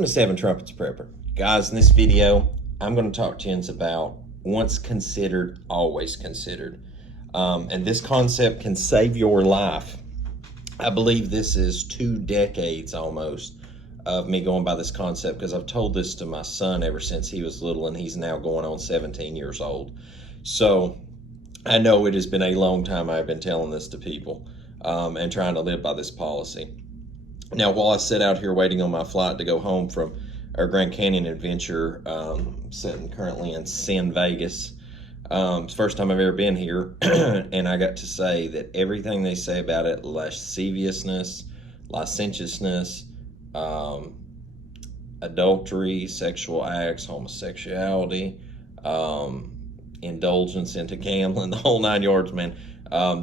Welcome to Seven Trumpets Prepper. Guys, in this video, I'm going to talk to you about once considered, always considered. And this concept can save your life. I believe this is 2 decades almost of me going by this concept, because I've told this to my son ever since he was little, and he's now going on 17 years old. So I know it has been a long time I've been telling this to people and trying to live by this policy. Now, while I sit out here waiting on my flight to go home from our Grand Canyon adventure, sitting currently in San Vegas, it's the first time I've ever been here, and I got to say that everything they say about it, lasciviousness, licentiousness, adultery, sexual acts, homosexuality, indulgence into gambling, the whole 9 yards, man.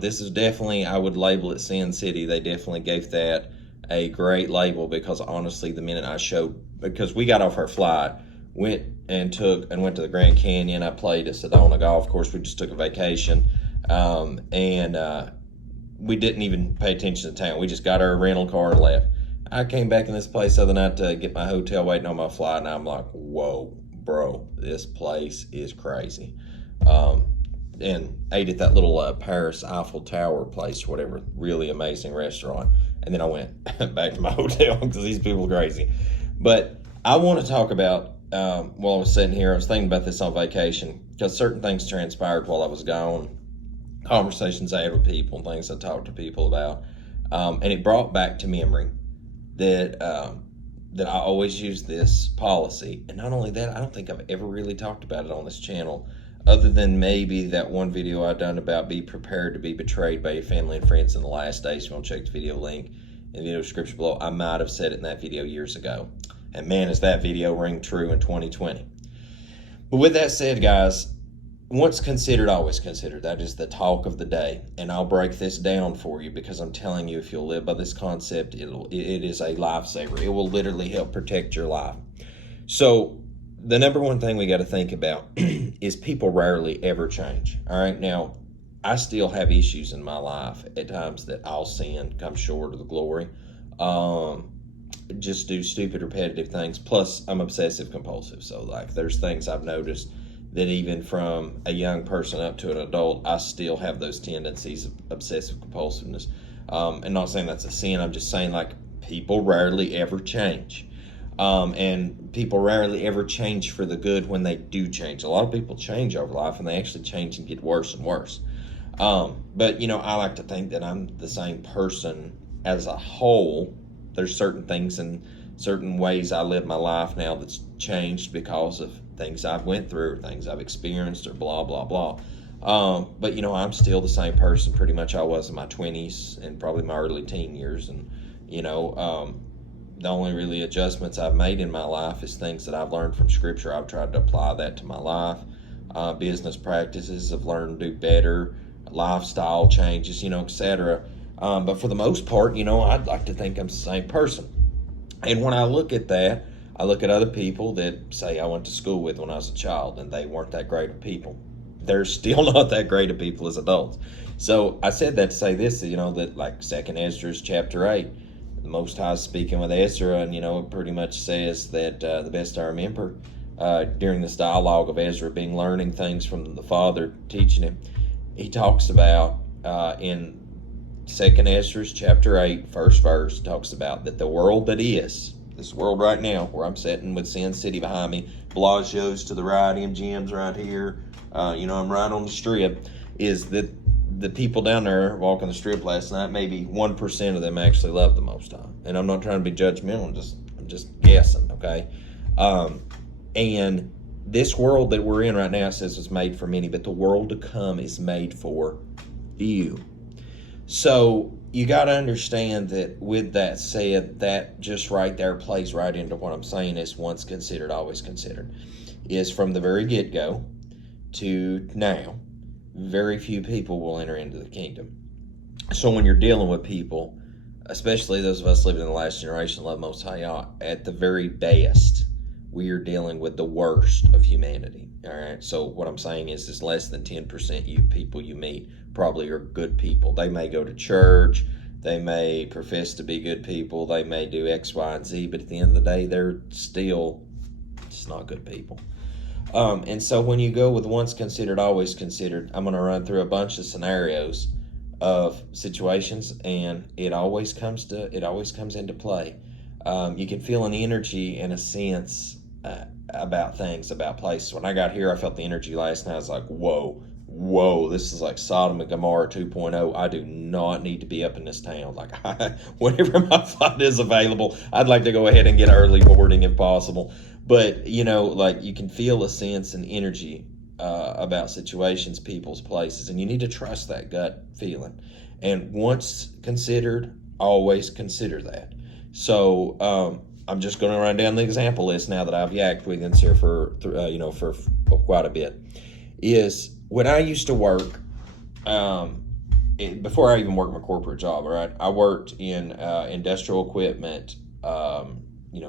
This is definitely, I would label it Sin City. They definitely gave that a great label, because honestly, the minute I showed, because we got off our flight, went to the Grand Canyon. I played at Sedona Golf Course. We just took a vacation, and we didn't even pay attention to town. We just got our rental car and left. I came back in this place the other night to get my hotel, waiting on my flight, and I'm like, whoa, bro, this place is crazy. And ate at that little Paris Eiffel Tower place, whatever, really amazing restaurant. And then I went back to my hotel because these people are crazy. But I want to talk about, while I was sitting here, I was thinking about this on vacation, because certain things transpired while I was gone, conversations I had with people, things I talked to people about. And it brought back to memory that I always use this policy. And not only that, I don't think I've ever really talked about it on this channel, other than maybe that one video I've done about be prepared to be betrayed by your family and friends in the last days. If you want to check the video link in the video description below, I might have said it in that video years ago. And man, is that video ring true in 2020. But with that said, guys, once considered, always considered. That is the talk of the day. And I'll break this down for you, because I'm telling you, if you'll live by this concept, it is a lifesaver. It will literally help protect your life. So the number one thing we got to think about is people rarely ever change. All right. Now, I still have issues in my life at times that I'll sin, come short of the glory, just do stupid, repetitive things. Plus, I'm obsessive compulsive. So, like, there's things I've noticed that even from a young person up to an adult, I still have those tendencies of obsessive compulsiveness. And not saying that's a sin. I'm just saying, like, people rarely ever change. And people rarely ever change for the good when they do change. A lot of people change over life, and they actually change and get worse and worse. But, you know, I like to think that I'm the same person as a whole. There's certain things and certain ways I live my life now that's changed because of things I've went through, or things I've experienced, or blah, blah, blah. But, you know, I'm still the same person pretty much I was in my 20s and probably my early teen years. And, you know, the only really adjustments I've made in my life is things that I've learned from Scripture. I've tried to apply that to my life. Business practices, I've learned to do better, lifestyle changes, you know, etc. But for the most part, you know, I'd like to think I'm the same person. And when I look at that, I look at other people that say I went to school with when I was a child, and they weren't that great of people. They're still not that great of people as adults. So I said that to say this, you know, that like 2nd Ezra chapter 8, the Most High is speaking with Ezra, and, you know, it pretty much says that the best I remember during this dialogue of Ezra being learning things from the Father, teaching him, he talks about in 2nd Ezra chapter 8, first verse, talks about that the world that is, this world right now, where I'm sitting with Sin City behind me, Bellagio's to the right, MGM's right here, you know, I'm right on the strip, is that the people down there walking the strip last night, maybe 1% of them actually love the Most High. And I'm not trying to be judgmental, I'm just guessing, okay? And this world that we're in right now says it's made for many, but the world to come is made for few. So you got to understand that with that said, that just right there plays right into what I'm saying is once considered, always considered. Is from the very get-go to now, very few people will enter into the kingdom. So when you're dealing with people, especially those of us living in the last generation, love Most High, at the very best, we are dealing with the worst of humanity. All right. So what I'm saying is less than 10% you people you meet probably are good people. They may go to church, They may profess to be good people. They may do X, Y, and Z, but at the end of the day, they're still just not good people. And so when you go with once considered, always considered, I'm going to run through a bunch of scenarios of situations, and it always comes into play. You can feel an energy and a sense about things, about places. When I got here, I felt the energy last night. I was like, whoa, this is like Sodom and Gomorrah 2.0. I do not need to be up in this town. Like, whenever my flight is available, I'd like to go ahead and get early boarding if possible. But, like you can feel a sense and energy about situations, people's places, and you need to trust that gut feeling. And once considered, always consider that. So I'm just going to run down the example list now that I've yacked with you here for quite a bit. Is when I used to work, before I even worked my corporate job, all right, I worked in industrial equipment,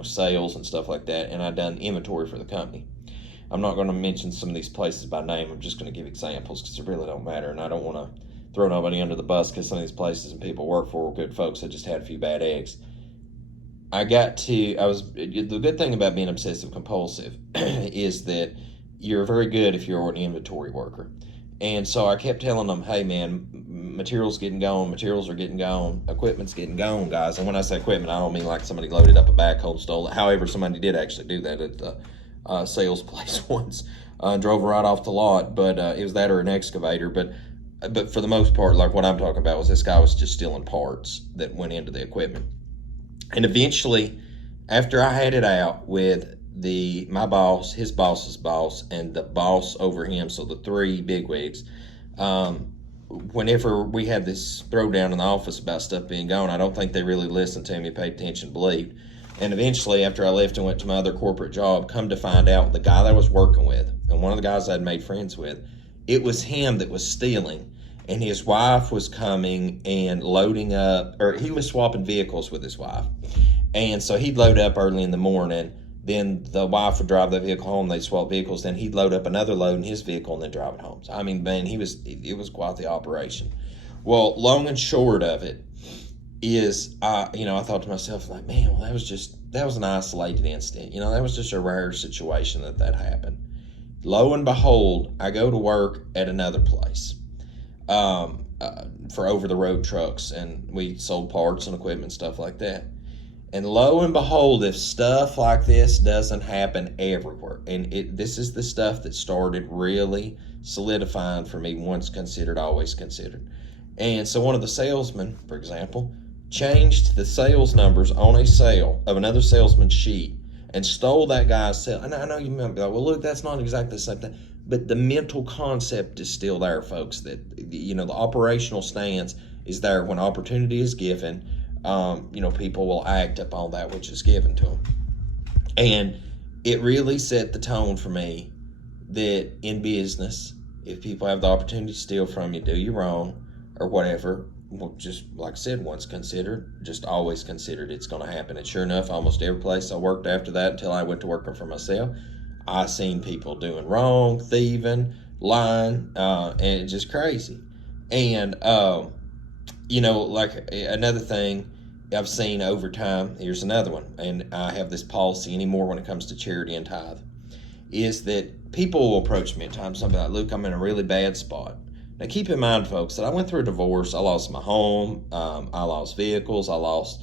sales and stuff like that, and I done inventory for the company. I'm not going to mention some of these places by name. I'm just going to give examples because it really don't matter, and I don't want to throw nobody under the bus because some of these places and people work for were good folks that just had a few bad eggs. The good thing about being obsessive compulsive is that you're very good if you're an inventory worker. And so I kept telling them, hey man, materials are getting gone, equipment's getting gone, guys. And when I say equipment, I don't mean like somebody loaded up a backhoe and stole it. However, somebody did actually do that at the sales place once, drove right off the lot, but it was that or an excavator. But for the most part, like what I'm talking about was this guy was just stealing parts that went into the equipment. And eventually, after I had it out with my boss, his boss's boss, and the boss over him, so the three bigwigs, whenever we had this throwdown in the office about stuff being gone, I don't think they really listened to me, paid attention, believed. And eventually, after I left and went to my other corporate job, come to find out the guy that I was working with, and one of the guys I'd made friends with, it was him that was stealing. And his wife was coming and loading up, or he was swapping vehicles with his wife. And so he'd load up early in the morning. Then the wife would drive the vehicle home. They'd swap vehicles. Then he'd load up another load in his vehicle and then drive it home. So, I mean, man, it was quite the operation. Well, long and short of it is, I thought to myself, like, man, well, that was an isolated incident. That was just a rare situation that happened. Lo and behold, I go to work at another place. For over-the-road trucks, and we sold parts and equipment, stuff like that. And lo and behold, if stuff like this doesn't happen everywhere, and this is the stuff that started really solidifying for me, once considered, always considered. And so one of the salesmen, for example, changed the sales numbers on a sale of another salesman's sheet and stole that guy's sale. And I know you might be like, well, look, that's not exactly the same thing. But the mental concept is still there, folks, that, the operational stance is there. When opportunity is given, people will act upon that which is given to them. And it really set the tone for me that in business, if people have the opportunity to steal from you, do you wrong, or whatever, well, just like I said, once considered, just always considered it's going to happen. And sure enough, almost every place I worked after that, until I went to working for myself, I seen people doing wrong, thieving, lying, and it's just crazy. And, like another thing I've seen over time, here's another one, and I have this policy anymore when it comes to charity and tithe, is that people will approach me at times, I'm like, Luke, I'm in a really bad spot. Now keep in mind, folks, that I went through a divorce. I lost my home, I lost vehicles, I lost,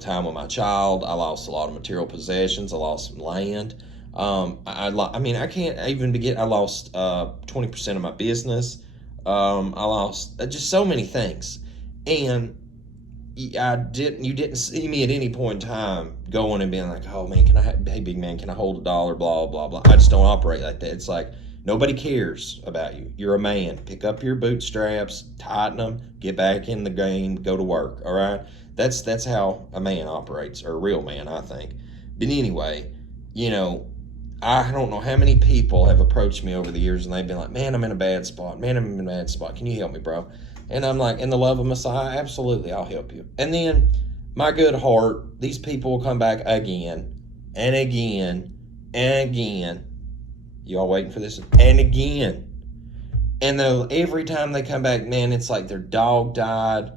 time with my child, I lost a lot of material possessions, I lost some land. I can't even begin. I lost 20% of my business. I lost just so many things, and you didn't see me at any point in time going and being like, oh man, hey big man, can I hold $1? Blah blah blah. I just don't operate like that. It's like nobody cares about you. You're a man. Pick up your bootstraps, tighten them, get back in the game, go to work. All right, that's how a man operates, or a real man, I think. But anyway, I don't know how many people have approached me over the years and they've been like, man, I'm in a bad spot. Man, I'm in a bad spot. Can you help me, bro? And I'm like, in the love of Messiah, absolutely, I'll help you. And then, my good heart, these people will come back again and again and again. You all waiting for this? And again. And every time they come back, man, it's like their dog died.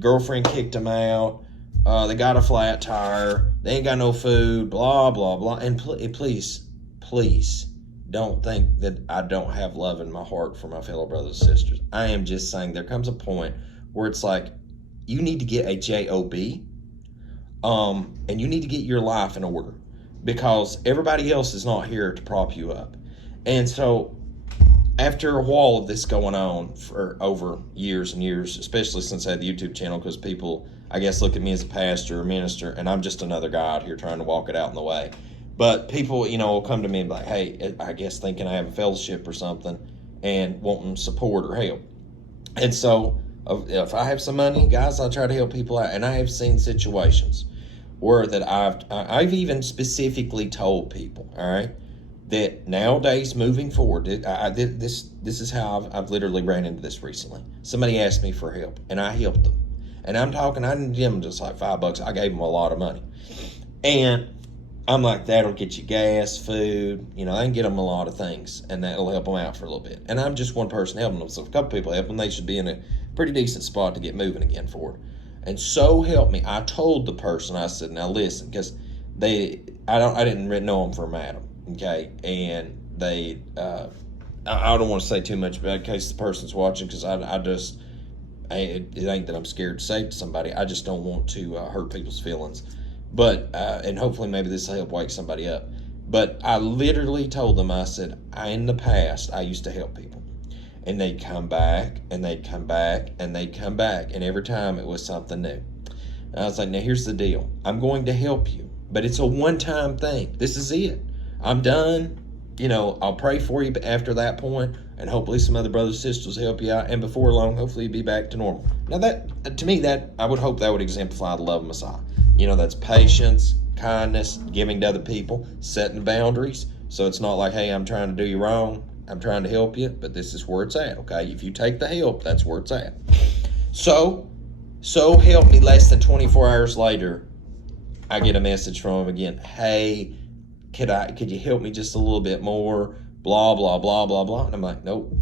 girlfriend kicked them out. They got a flat tire. They ain't got no food. Blah blah blah. And please, don't think that I don't have love in my heart for my fellow brothers and sisters. I am just saying there comes a point where it's like you need to get a job, and you need to get your life in order because everybody else is not here to prop you up. And so after a while of this going on for over years and years, especially since I had the YouTube channel, because people, I guess, look at me as a pastor or minister, and I'm just another guy out here trying to walk it out in the way. But people, will come to me and be like, hey, I guess thinking I have a fellowship or something and wanting support or help. And so if I have some money, guys, I try to help people out. And I have seen situations where that I've even specifically told people, all right, that nowadays moving forward, this is how I've literally ran into this recently. Somebody asked me for help and I helped them. And I'm talking, I didn't give them just like $5. I gave them a lot of money. And I'm like, that'll get you gas, food, they can get them a lot of things, and that'll help them out for a little bit. And I'm just one person helping them, so if a couple people help them, they should be in a pretty decent spot to get moving again forward. And so help me, I told the person, I said, now listen, because I didn't really know them from Adam, okay? And they, I don't want to say too much, but in case the person's watching, because it ain't that I'm scared to say to somebody, I just don't want to hurt people's feelings. But, and hopefully maybe this will help wake somebody up. But I literally told them, I said, in the past, I used to help people. And they'd come back, and they'd come back, and they'd come back. And every time it was something new. And I was like, now here's the deal. I'm going to help you. But it's a one-time thing. This is it. I'm done. I'll pray for you after that point. And hopefully some other brothers and sisters help you out. And before long, hopefully you'll be back to normal. Now that, to me, I would hope that would exemplify the love of Messiah. That's patience, kindness, giving to other people, setting boundaries. So it's not like, hey, I'm trying to do you wrong. I'm trying to help you, but this is where it's at, okay? If you take the help, that's where it's at. So help me, less than 24 hours later, I get a message from him again. Hey, could you help me just a little bit more? Blah, blah, blah, blah, blah. And I'm like, nope,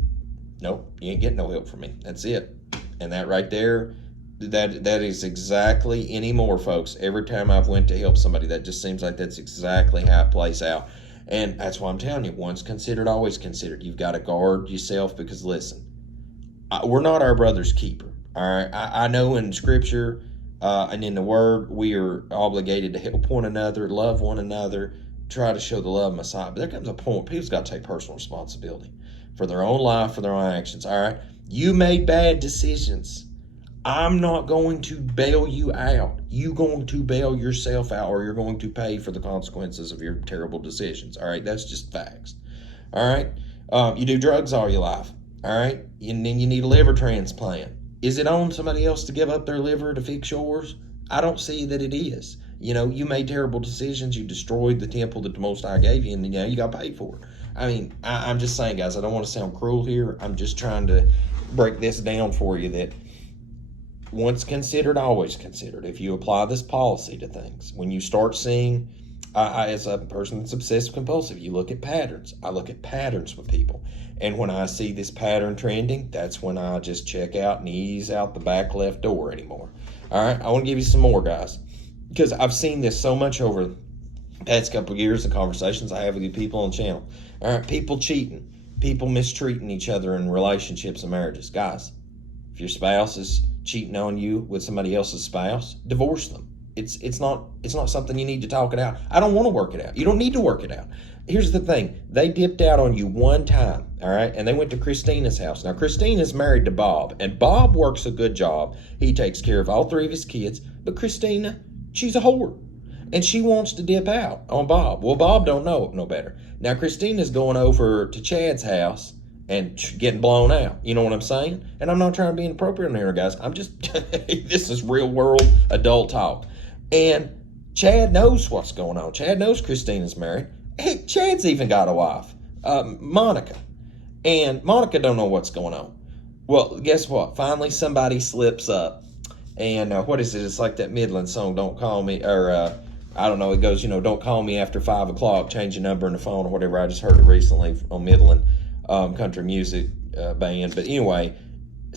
you ain't getting no help from me. That's it. And that right there, that is exactly anymore, folks. Every time I've went to help somebody, that just seems like that's exactly how it plays out. And that's why I'm telling you, once considered, always considered. You've got to guard yourself because, listen, we're not our brother's keeper, all right? I know in Scripture and in the Word, we are obligated to help one another, love one another, try to show the love of Messiah. But there comes a point, people's got to take personal responsibility for their own life, for their own actions, all right? You made bad decisions. I'm not going to bail you out. You're going to bail yourself out, or you're going to pay for the consequences of your terrible decisions. All right, that's just facts. All right, you do drugs all your life. All right, and then you need a liver transplant. Is it on somebody else to give up their liver to fix yours? I don't see that it is. You made terrible decisions. You destroyed the temple that the Most High gave you, and now you got paid for it. I mean, I'm just saying, guys, I don't want to sound cruel here. I'm just trying to break this down for you that once considered, always considered. If you apply this policy to things, when you start seeing, as a person that's obsessive compulsive, you look at patterns. I look at patterns with people. And when I see this pattern trending, that's when I just check out and ease out the back left door anymore. All right, I want to give you some more, guys, because I've seen this so much over the past couple of years, the conversations I have with you people on the channel. All right, people cheating, people mistreating each other in relationships and marriages. Guys, if your spouse is cheating on you with somebody else's spouse, divorce them. It's not something you need to talk it out. I don't want to work it out. You don't need to work it out. Here's the thing. They dipped out on you one time, all right? And they went to Christina's house. Now, Christina's married to Bob, and Bob works a good job. He takes care of all three of his kids. But Christina, she's a whore, and she wants to dip out on Bob. Well, Bob don't know no better. Now, Christina's going over to Chad's house and getting blown out. You know what I'm saying? And I'm not trying to be inappropriate on here, guys. I'm just, this is real world adult talk. And Chad knows what's going on. Chad knows Christina's married. Hey, Chad's even got a wife, Monica. And Monica don't know what's going on. Well, guess what? Finally, somebody slips up. And what is it? It's like that Midland song, Don't Call Me, or I don't know. It goes, don't call me after 5 o'clock, change your number in the phone or whatever. I just heard it recently on Midland country music band. But anyway,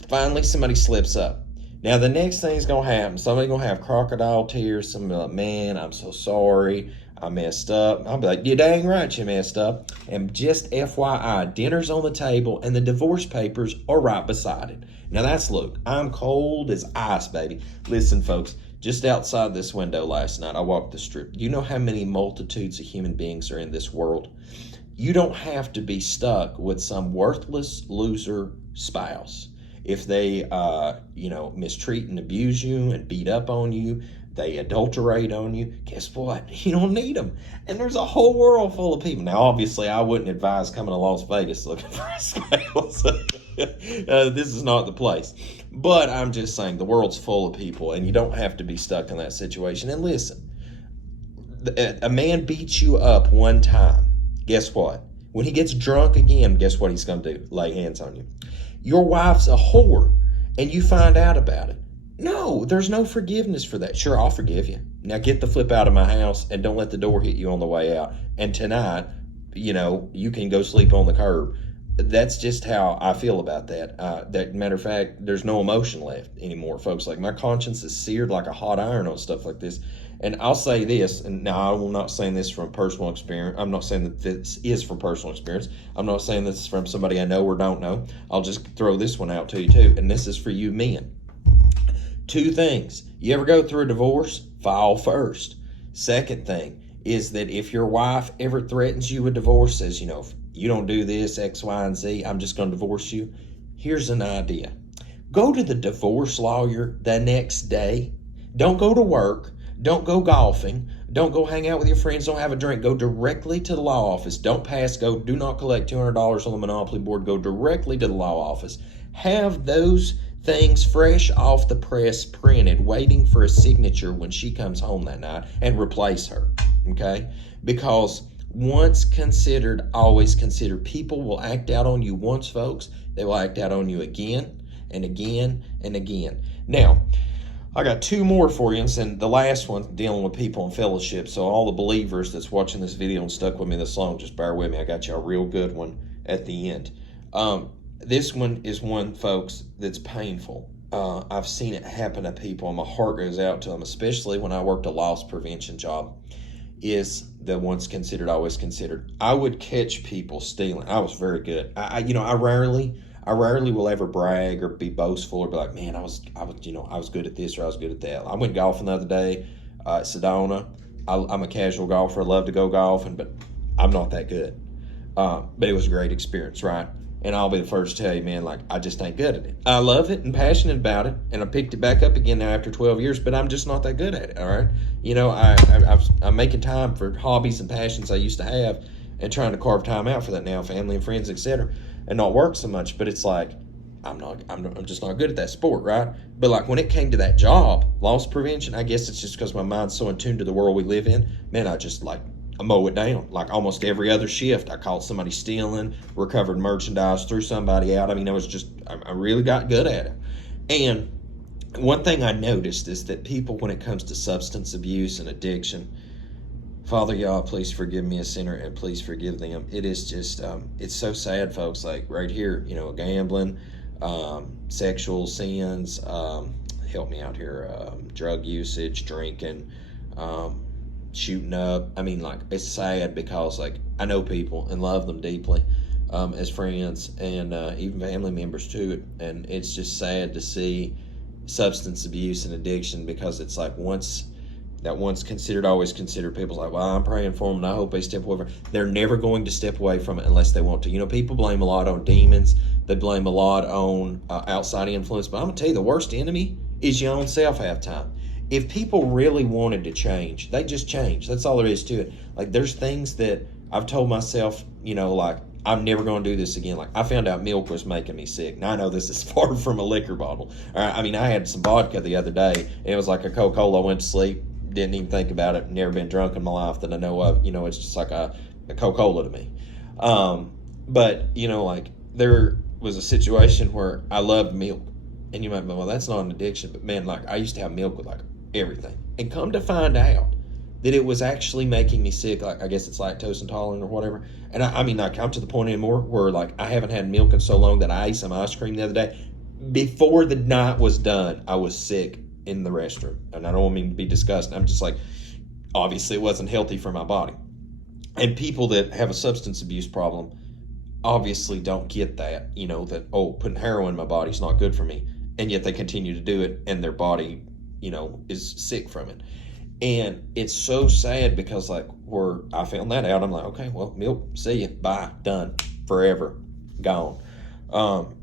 finally somebody slips up. Now the next thing's gonna happen. Somebody's gonna have crocodile tears. Somebody be like, man, I'm so sorry. I messed up. I'll be like, you're dang right you messed up. And just FYI, dinner's on the table and the divorce papers are right beside it. Now that's, look, I'm cold as ice, baby. Listen, folks, just outside this window last night, I walked the strip. You know how many multitudes of human beings are in this world? You don't have to be stuck with some worthless loser spouse. If they, mistreat and abuse you and beat up on you, they adulterate on you, guess what? You don't need them. And there's a whole world full of people. Now, obviously, I wouldn't advise coming to Las Vegas looking for a spouse. This is not the place. But I'm just saying, the world's full of people, and you don't have to be stuck in that situation. And listen, a man beats you up one time. Guess what? When he gets drunk again, guess what he's going to do? Lay hands on you. Your wife's a whore, and you find out about it. No, there's no forgiveness for that. Sure, I'll forgive you. Now get the flip out of my house and don't let the door hit you on the way out. And tonight, you can go sleep on the curb. That's just how I feel about that. That matter of fact, there's no emotion left anymore, folks. Like, my conscience is seared like a hot iron on stuff like this. And I'll say this, and now I'm not saying this from personal experience. I'm not saying that this is from personal experience. I'm not saying this is from somebody I know or don't know. I'll just throw this one out to you too. And this is for you men. 2 things. You ever go through a divorce? File first. Second thing is that if your wife ever threatens you with divorce, says, if you don't do this, X, Y, and Z, I'm just going to divorce you. Here's an idea. Go to the divorce lawyer the next day. Don't go to work. Don't go golfing. Don't go hang out with your friends. Don't have a drink. Go directly to the law office. Don't pass go. Do not collect $200 on the Monopoly board. Go directly to the law office. Have those things fresh off the press printed, waiting for a signature when she comes home that night, and replace her, okay? Because once considered, always considered. People will act out on you once, folks. They will act out on you again and again and again. Now, I got 2 more for you, and the last one dealing with people in fellowship. So all the believers that's watching this video and stuck with me this long, just bear with me. I got you a real good one at the end. This one is one, folks, that's painful. I've seen it happen to people, and my heart goes out to them, especially when I worked a loss prevention job. Is the once considered, always considered. I would catch people stealing. I was very good. I rarely will ever brag or be boastful or be like, man, I was good at this or I was good at that. I went golfing the other day at Sedona. I'm a casual golfer. I love to go golfing, but I'm not that good. But it was a great experience, right? And I'll be the first to tell you, man, like, I just ain't good at it. I love it and passionate about it, and I picked it back up again now after 12 years, but I'm just not that good at it, all right? I'm making time for hobbies and passions I used to have and trying to carve time out for that now, family and friends, etc., and not work so much. But it's like, I'm just not good at that sport, right? But like, when it came to that job, loss prevention, I guess it's just because my mind's so in tune to the world we live in, man, I mow it down. Like, almost every other shift, I caught somebody stealing, recovered merchandise, threw somebody out. I really got good at it. And one thing I noticed is that people, when it comes to substance abuse and addiction, Father, y'all, please forgive me, a sinner, and please forgive them. It is just, it's so sad, folks. Like, right here, gambling, sexual sins, help me out here, drug usage, drinking, shooting up. It's sad because, like, I know people and love them deeply as friends and even family members too. And it's just sad to see substance abuse and addiction, because it's like, once considered, always considered. People's like, well, I'm praying for them and I hope they step away from it. They're never going to step away from it unless they want to. People blame a lot on demons. They blame a lot on outside influence. But I'm going to tell you, the worst enemy is your own self half time. If people really wanted to change, they just change. That's all there is to it. Like, there's things that I've told myself, like, I'm never going to do this again. Like, I found out milk was making me sick. Now, I know this is far from a liquor bottle. I had some vodka the other day, and it was like a Coca-Cola. I went to sleep, didn't even think about it, never been drunk in my life that I know of. It's just like a Coca-Cola to me. But, like, there was a situation where I loved milk. And you might be, well, that's not an addiction. But, man, like, I used to have milk with, like, everything. And come to find out that it was actually making me sick. Like, I guess it's lactose intolerant or whatever. And I'm to the point anymore where, like, I haven't had milk in so long that I ate some ice cream the other day. before the night was done, I was sick in the restroom. And I don't mean to be disgusting. I'm just like, obviously it wasn't healthy for my body. And people that have a substance abuse problem obviously don't get that, that, oh, putting heroin in my body is not good for me. And yet they continue to do it, and their body, is sick from it. And it's so sad because, like, where I found that out, I'm like, okay, well, milk, see you, bye, done, forever, gone.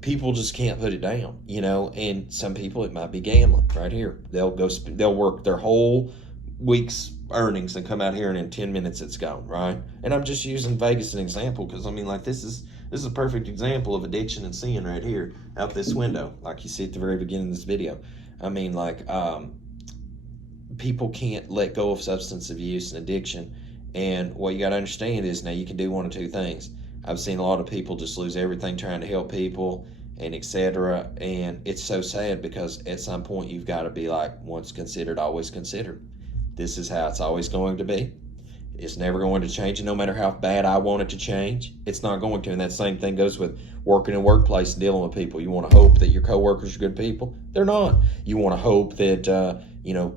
People just can't put it down, and some people, it might be gambling right here. They'll work their whole week's earnings and come out here, and in 10 minutes it's gone, right? And I'm just using Vegas as an example because, this is a perfect example of addiction and sin right here out this window, like you see at the very beginning of this video. People can't let go of substance abuse and addiction, and what you got to understand is now you can do one of two things. I've seen a lot of people just lose everything trying to help people and etc., and it's so sad because at some point you've got to be like, once considered, always considered. This is how it's always going to be. It's never going to change, and no matter how bad I want it to change, it's not going to. And that same thing goes with working in a workplace and dealing with people. You want to hope that your coworkers are good people. They're not. You want to hope that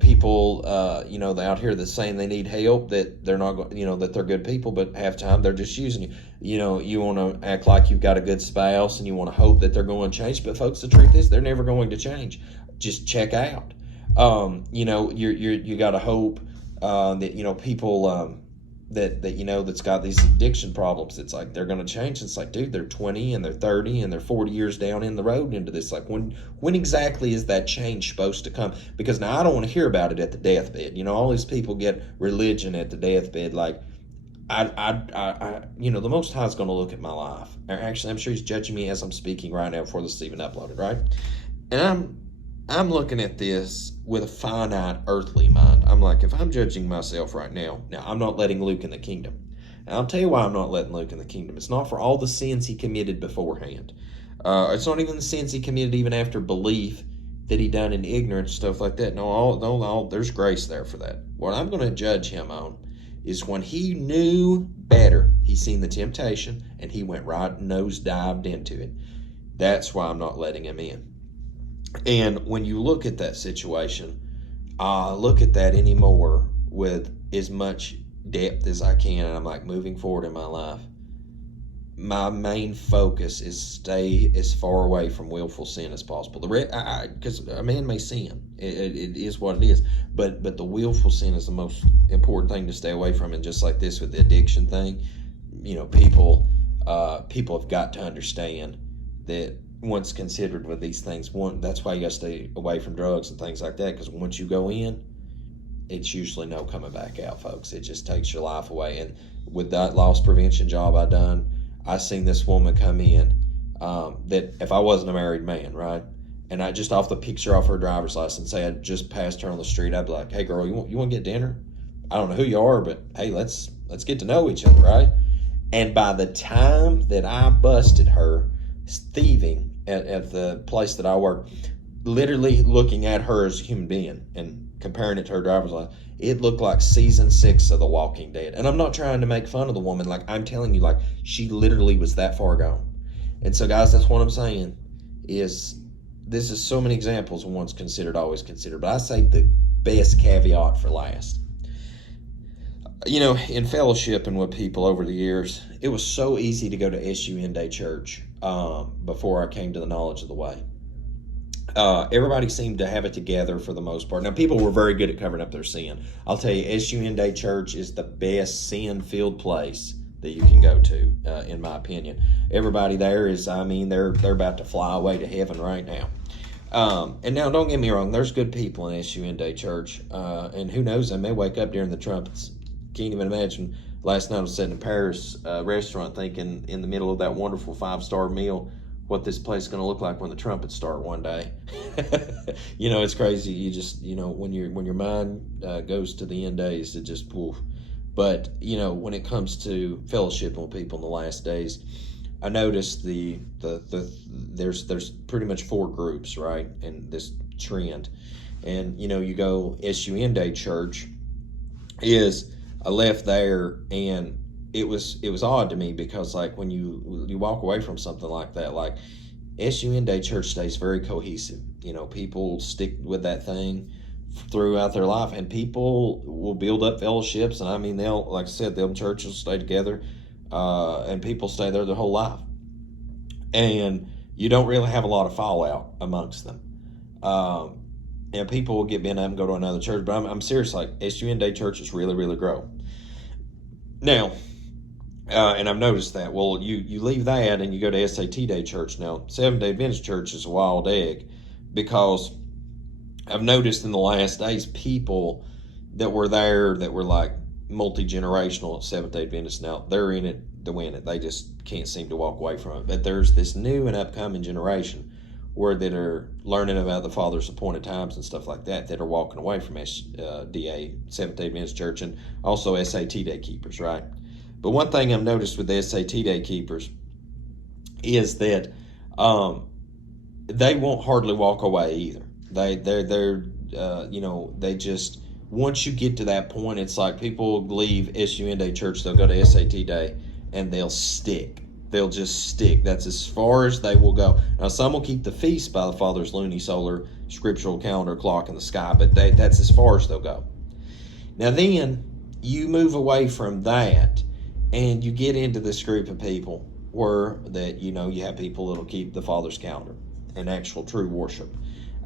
people out here that's saying they need help, that they're not, that they're good people, but half the time they're just using you. You want to act like you've got a good spouse, and you want to hope that they're going to change. But folks, the truth is they're never going to change. Just check out. You got to hope that people that's got these addiction problems. It's like they're going to change. It's like, dude, they're 20 and they're 30 and they're 40 years down in the road into this. Like, when exactly is that change supposed to come? Because now I don't want to hear about it at the deathbed. All these people get religion at the deathbed. Like, the Most High is going to look at my life. Actually, I'm sure He's judging me as I'm speaking right now before this is even uploaded, right? And I'm looking at this with a finite earthly mind. I'm like, if I'm judging myself right now, I'm not letting Luke in the kingdom. And I'll tell you why I'm not letting Luke in the kingdom. It's not for all the sins he committed beforehand. It's not even the sins he committed even after belief that he done in ignorance, stuff like that. No, there's grace there for that. What I'm going to judge him on is when he knew better. He seen the temptation and he went right nose dived into it. That's why I'm not letting him in. And when you look at that situation, I look at that anymore with as much depth as I can, and I'm like, moving forward in my life, my main focus is stay as far away from willful sin as possible. Because a man may sin, it is what it is, but the willful sin is the most important thing to stay away from. And just like this with the addiction thing, people have got to understand that. Once considered with these things, that's why you got to stay away from drugs and things like that, because once you go in, it's usually no coming back out, folks. It just takes your life away. And with that loss prevention job I done, I seen this woman come in that if I wasn't a married man, right, and I just off the picture off her driver's license, say I just passed her on the street, I'd be like, hey girl, you want to get dinner? I don't know who you are, but hey, let's get to know each other, right? And by the time that I busted her thieving at the place that I work, literally looking at her as a human being and comparing it to her driver's license, it looked like season 6 of The Walking Dead. And I'm not trying to make fun of the woman. Like, I'm telling you, like, she literally was that far gone. And so, guys, that's what I'm saying is this is so many examples of once considered, always considered. But I say the best caveat for last. In fellowshipping with people over the years, it was so easy to go to SUN Day Church before I came to the knowledge of the way. Everybody seemed to have it together for the most part. Now, people were very good at covering up their sin. I'll tell you, SUN Day Church is the best sin-filled place that you can go to, in my opinion. Everybody there is, they're about to fly away to heaven right now. And now, don't get me wrong, there's good people in SUN Day Church, and who knows, they may wake up during the trumpets. Can't even imagine. Last night I was sitting in Paris restaurant thinking in the middle of that wonderful 5-star meal what this place is going to look like when the trumpets start one day. It's crazy. You just, when your mind goes to the end days, it just poof. But, when it comes to fellowshipping with people in the last days, I noticed there's pretty much 4 groups, right, in this trend. And, you go SUN Day Church is... I left there, and it was odd to me because, like, when you walk away from something like that, like, SUN Day Church stays very cohesive. You know, people stick with that thing throughout their life, and people will build up fellowships. And I mean, they'll, like I said, them churches will stay together, and people stay there their whole life. And you don't really have a lot of fallout amongst them. And people will get bent up and go to another church. But I'm serious, like SUN Day churches really, really grow. Now, and I've noticed that. Well, you leave that and you go to SAT Day church. Now, Seventh-day Adventist church is a wild egg, because I've noticed in the last days people that were there that were like multi-generational at Seventh-day Adventist, now they're in it to win it. They just can't seem to walk away from it. But there's this new and upcoming generation that are learning about the Father's appointed times and stuff like that are walking away from DA, Seventh-day Adventist Church, and also SAT Day keepers, right? But one thing I've noticed with the SAT Day keepers is that they won't hardly walk away either. They just, once you get to that point, it's like people leave SUN Day church, they'll go to SAT Day, and they'll stick. They'll just stick. That's as far as they will go. Now, some will keep the feast by the Father's lunisolar scriptural calendar clock in the sky, but that's as far as they'll go. Now, then you move away from that, and you get into this group of people where that, you have people that'll keep the Father's calendar and actual true worship.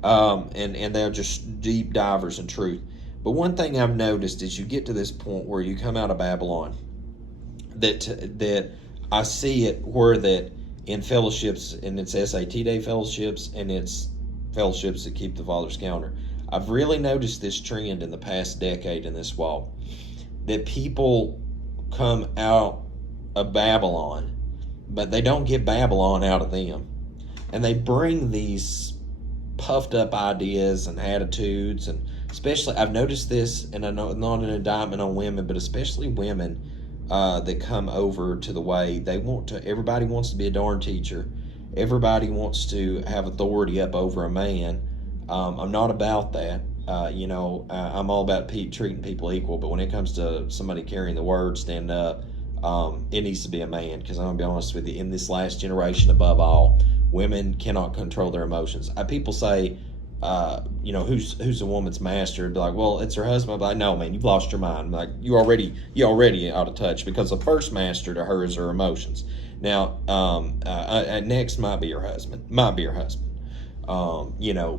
And they're just deep divers in truth. But one thing I've noticed is you get to this point where you come out of Babylon, that I see it where that in fellowships, and it's SAT Day fellowships, and it's fellowships that keep the Father's calendar. I've really noticed this trend in the past decade in this walk, that people come out of Babylon, but they don't get Babylon out of them. And they bring these puffed up ideas and attitudes, and especially, I've noticed this, and I know not an indictment on women, but especially women that come over to the way. Everybody wants to be a darn teacher. Everybody wants to have authority up over a man. I'm not about that. I'm all about treating people equal, but when it comes to somebody carrying the word, stand up, it needs to be a man, because I'm going to be honest with you, in this last generation above all, women cannot control their emotions. People say, who's a woman's master? Be like, well, it's her husband. I'm like, no, man, you've lost your mind. Like, you already out of touch, because the first master to her is her emotions. Now, next might be her husband.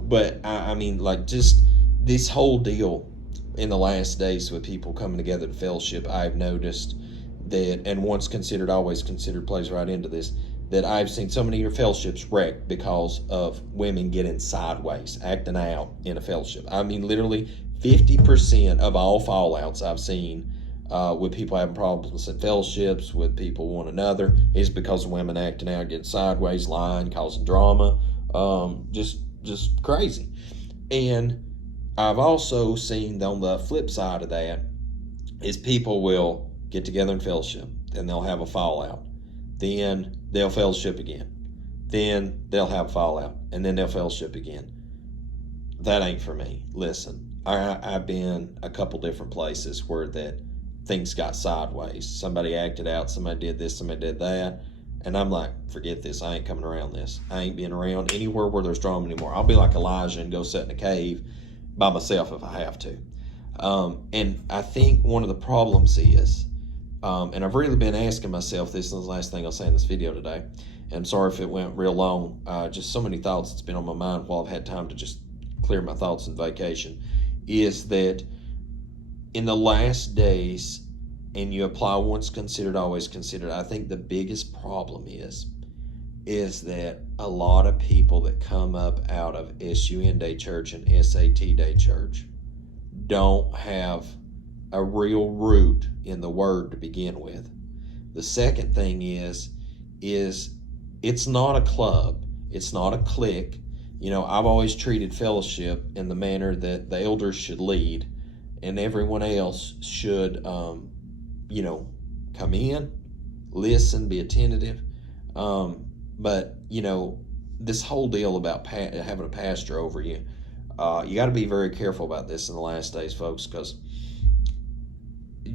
But I mean, like, just this whole deal in the last days with people coming together to fellowship, I've noticed that, and once considered, always considered plays right into this, that I've seen so many with wrecked because of women getting sideways, acting out in a fellowship. I mean, literally 50% of all fallouts I've seen with people having problems in fellowships, with people one another, is because of women acting out, getting sideways, lying, causing drama, just crazy. And I've also seen on the flip side of that is people will get together in fellowship, then they'll have a fallout, then they'll fellowship again, then they'll have a fallout, and then they'll fellowship again. That ain't for me. Listen, I've been a couple different places where that things got sideways. Somebody acted out, somebody did this, somebody did that, and I'm like, forget this. I ain't coming around this. I ain't being around anywhere where there's drama anymore. I'll be like Elijah and go sit in a cave by myself if I have to. And I think one of the problems is, and I've really been asking myself this, and the last thing I'll say in this video today, and I'm sorry if it went real long, just so many thoughts that's been on my mind while I've had time to just clear my thoughts in vacation, is that in the last days, and you apply once considered, always considered, I think the biggest problem is that a lot of people that come up out of SUN Day Church and SAT Day Church don't have a real root in the word to begin with. The second thing is it's not a club. It's not a clique. I've always treated fellowship in the manner that the elders should lead, and everyone else should, come in, listen, be attentive. But, this whole deal about having a pastor over you, you got to be very careful about this in the last days, folks, because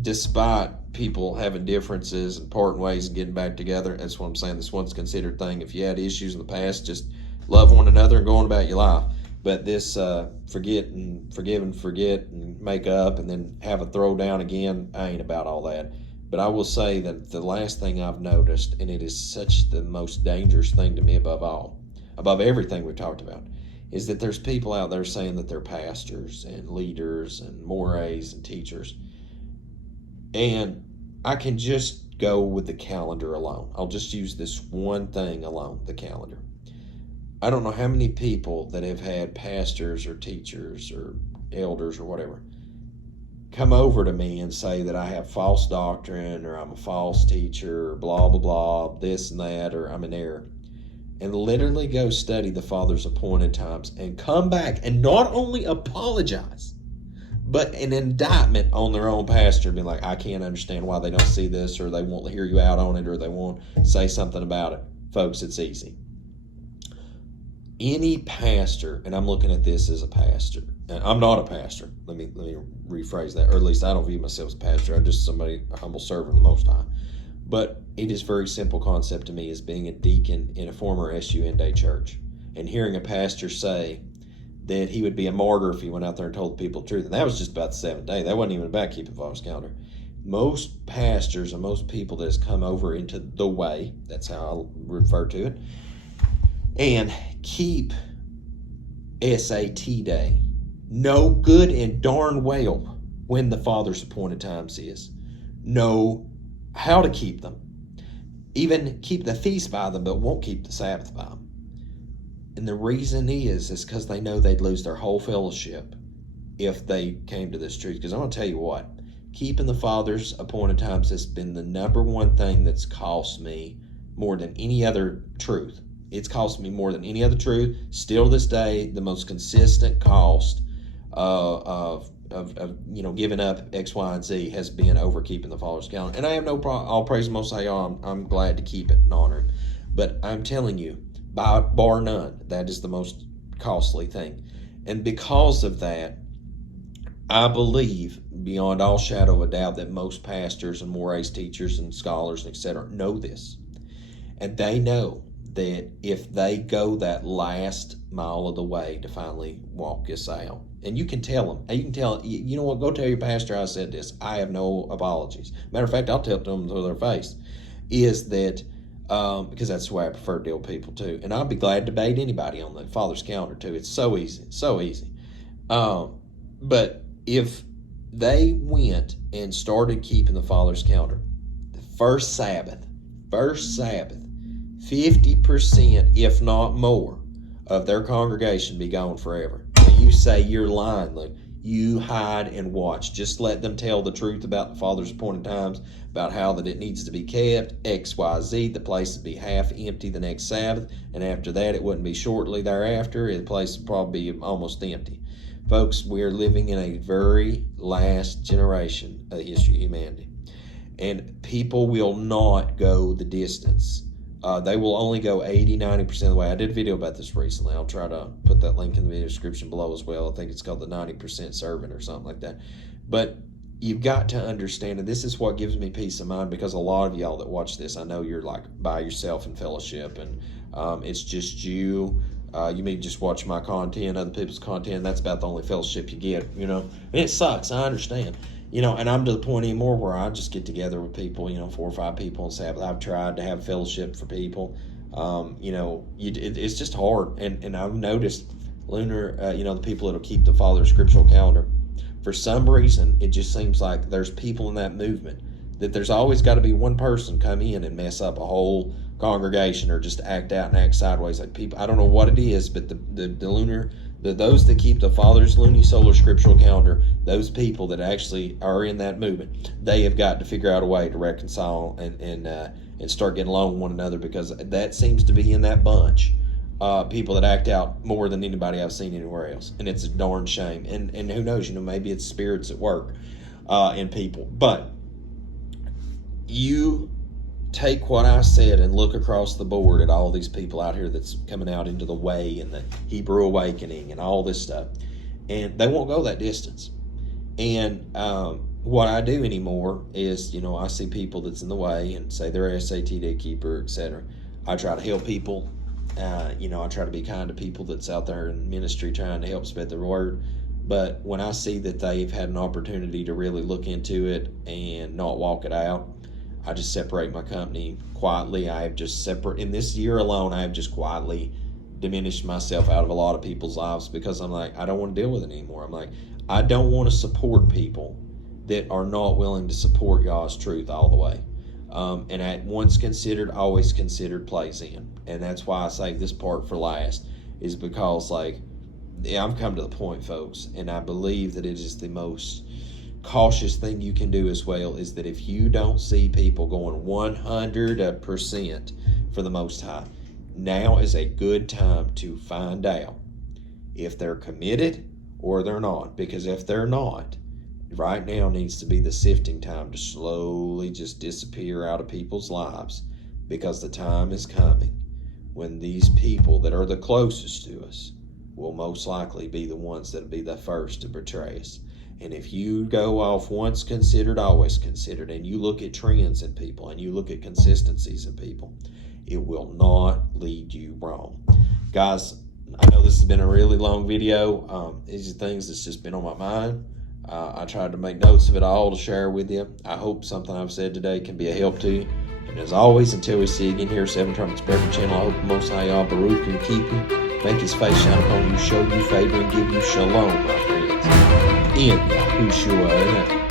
despite people having differences and parting ways and getting back together, that's what I'm saying. This one's considered thing. If you had issues in the past, just love one another and go on about your life. But this forget and forgive and forget and make up and then have a throwdown again, I ain't about all that. But I will say that the last thing I've noticed, and it is such the most dangerous thing to me above all, above everything we've talked about, is that there's people out there saying that they're pastors and leaders and mores and teachers. And I can just go with the calendar alone. I'll just use this one thing alone, the calendar. I don't know how many people that have had pastors or teachers or elders or whatever come over to me and say that I have false doctrine or I'm a false teacher or blah, blah, blah, this and that, or I'm in error. And literally go study the Father's appointed times and come back and not only apologize, but an indictment on their own pastor and be like, I can't understand why they don't see this, or they won't hear you out on it, or they won't say something about it. Folks, it's easy. Any pastor, and I'm looking at this as a pastor, and I'm not a pastor. Let me rephrase that, or at least I don't view myself as a pastor. I'm just somebody, a humble servant of the Most High. But it is a very simple concept to me as being a deacon in a former SUN Day church and hearing a pastor say that he would be a martyr if he went out there and told the people the truth. And that was just about the seventh day. That wasn't even about keeping the Father's calendar. Most pastors and most people that has come over into the way, that's how I refer to it, and keep SAT day, know good and darn well when the Father's appointed times is, know how to keep them, even keep the feast by them, but won't keep the Sabbath by them. And the reason is because they know they'd lose their whole fellowship if they came to this truth. Because I'm going to tell you what, keeping the Father's appointed times has been the number one thing that's cost me more than any other truth. It's cost me more than any other truth. Still to this day, the most consistent cost of giving up X, Y, and Z has been over keeping the Father's calendar. And I have no problem. All praise the Most High. I'm glad to keep it and honor it. But I'm telling you, bar none, that is the most costly thing. And because of that, I believe beyond all shadow of a doubt that most pastors and mores teachers and scholars, etc., know this. And they know that if they go that last mile of the way to finally walk this out, and you can tell them, you know what, go tell your pastor I said this. I have no apologies. Matter of fact, I'll tell them to their face, is that, because that's the way I prefer to deal with people too. And I'll be glad to debate anybody on the Father's calendar too. It's so easy, so easy. But if they went and started keeping the Father's calendar, the first Sabbath, 50%, if not more, of their congregation be gone forever. And you say you're lying, look, you hide and watch. Just let them tell the truth about the Father's appointed times, about how that it needs to be kept, X, Y, Z. The place would be half empty the next Sabbath, and after that it wouldn't be shortly thereafter. The place would probably be almost empty. Folks, we are living in a very last generation of the history of humanity. And people will not go the distance. They will only go 80-90% of the way. I did a video about this recently. I'll try to put that link in the video description below as well. I think it's called the 90% servant or something like that. But you've got to understand, and this is what gives me peace of mind, because a lot of y'all that watch this, I know you're like by yourself in fellowship, and it's just you. You may just watch my content, other people's content. That's about the only fellowship you get, And it sucks. I understand. And I'm to the point anymore where I just get together with people, 4 or 5 people on Sabbath. I've tried to have fellowship for people. It's just hard. And I've noticed, Lunar, the people that'll keep the Father's scriptural calendar, for some reason, it just seems like there's people in that movement that there's always got to be one person come in and mess up a whole congregation or just act out and act sideways. Like people, I don't know what it is, but those that keep the Father's lunisolar scriptural calendar, those people that actually are in that movement, they have got to figure out a way to reconcile and start getting along with one another, because that seems to be in that bunch. People that act out more than anybody I've seen anywhere else, and it's a darn shame. And who knows, maybe it's spirits at work in people. But you take what I said and look across the board at all these people out here that's coming out into the way and the Hebrew awakening and all this stuff, and they won't go that distance. And what I do anymore is, I see people that's in the way and say they're a SAT keeper, etc. I try to help people. I try to be kind to people that's out there in ministry trying to help spread the word. But when I see that they've had an opportunity to really look into it and not walk it out, I just separate my company quietly. I have just in this year alone, I have just quietly diminished myself out of a lot of people's lives because I'm like, I don't want to deal with it anymore. I'm like, I don't want to support people that are not willing to support God's truth all the way. And at once considered, always considered plays in. And that's why I save this part for last, is because I've come to the point, folks, and I believe that it is the most cautious thing you can do as well, is that if you don't see people going 100% for the Most High, now is a good time to find out if they're committed or they're not. Because if they're not, right now needs to be the sifting time to slowly just disappear out of people's lives, because the time is coming when these people that are the closest to us will most likely be the ones that will be the first to betray us. And if you go off once considered, always considered, and you look at trends in people and you look at consistencies in people, it will not lead you wrong. Guys, I know this has been a really long video. These are things that's just been on my mind. I tried to make notes of it all to share with you. I hope something I've said today can be a help to you. And as always, until we see you again here, Seven Trumpets Prayer Channel, I hope the Most High Yah Baruch and keep you, make his face shine upon you, show you favor, and give you shalom, my friends. In Yahushua. Amen.